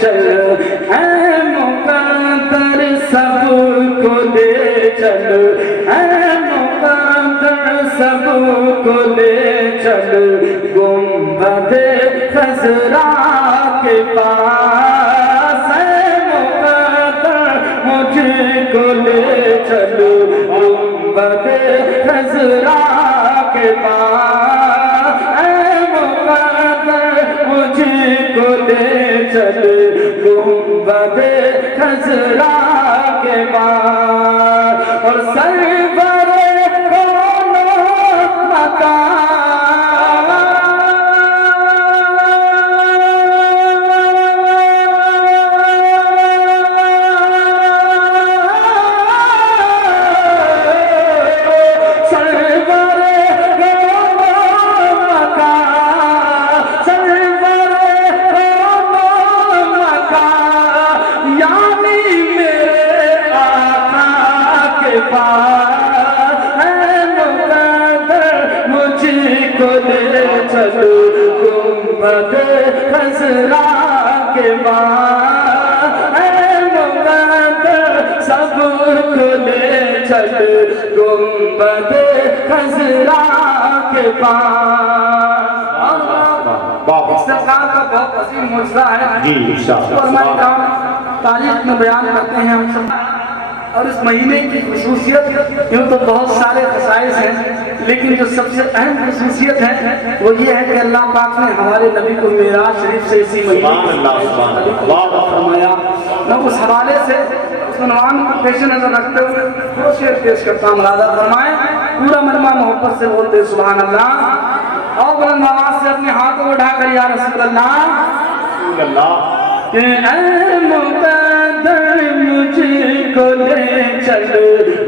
چل اے مقدر سب کو لے چل اے مقدر سب کو لے چل گنبد خضرا کے پاس اے مقدر مجھ کو لے چل گنبد خضرا کے پاس اے مقدر مجھ کو لے چل گنبد خضرا کے پاس اور سرور کون مکان گنبد خضرا کے پاس اے مقدر سب کو لے چل گنبد خضرا کے پاس سرکار کا بہت عظیم معجزہ ہے اور ہماری تاریخ میں بیان کرتے ہیں ہم سب اور اس مہینے کی خصوصیت یوں تو بہت سارے خصائص ہیں لیکن جو سب سے اہم خصوصیت ہے وہ یہ ہے کہ اللہ پاک نے ہمارے نبی کو معراج شریف سے اسی مہینے فرمایا. میں اس حوالے سے اس عنوان کو پیش نظر رکھتے ہوئے دو شعر پیش کرتا ہوں. ملازہ فرمائیں پورا ملمہ محبت سے بولتے سبحان اللہ اور بلند آواز سے اپنے ہاتھوں اٹھا کر یا رسول اللہ کہ اے مقدر مجھ کو لے چل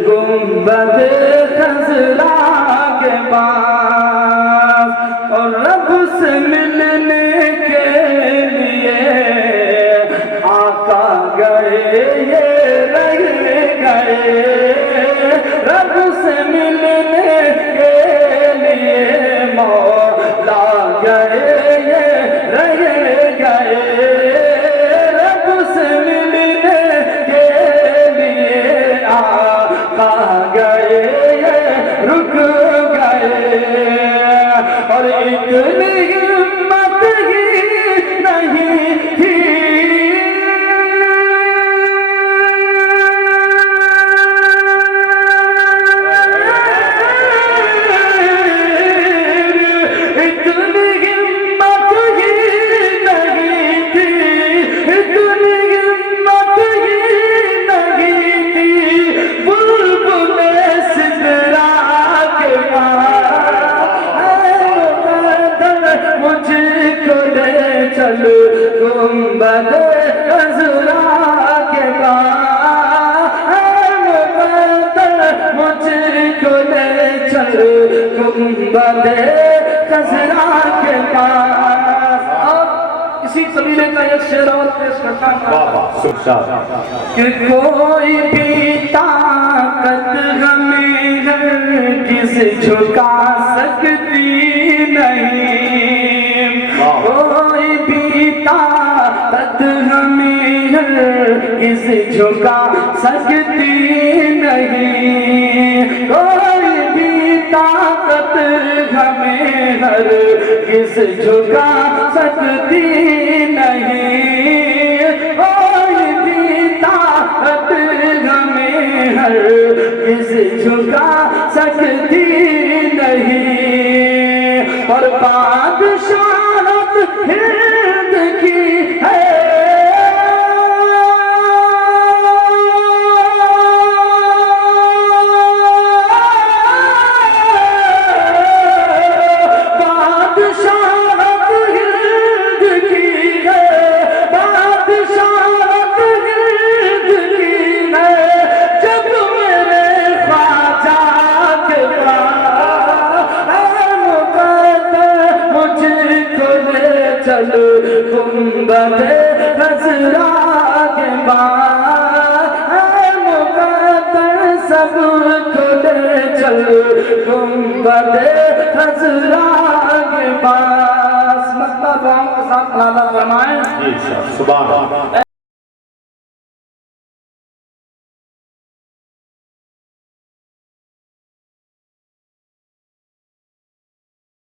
گنبد خضرا کے پاس اور رب سے ملنے کے لیے آقا گئے یہ رہ گئے رب سے ملنے کے لیے مولا گئے یہ رہ گئے اور اتنی ہمت ہی نہیں تھی اتنی ہمت ہی نہیں تھی اتنی ہمت ہی نہیں تھی بلبل سدرا کے پاس مجھ کو لے چل گنبد خضرا کے پاس مجھ کو لے چل گنبد خضرا کے پاس. اب اسی قبیلے کا ایک شعر اور پیش کرتا ہوں کہ کوئی بھی طاقت ہمیں ہرگز جھکا سکتی نہیں کوئی بھی طاقت ہمیں ہرگز جھکا سکتی نہیں کوئی بھی طاقت ہمیں ہرگز جھکا سکتی نہیں کوئی بھی طاقت ہمیں ہرگز جھکا سکتی نہیں اور بادشاہت ہند کی ہے چل گنبد خضرا کے پاس اے مقدر سب کو لے چل گنبد خضرا کے پاس. مطلب دعاؤں کے ساتھ نازل فرمائیں. جی سبحان اللہ.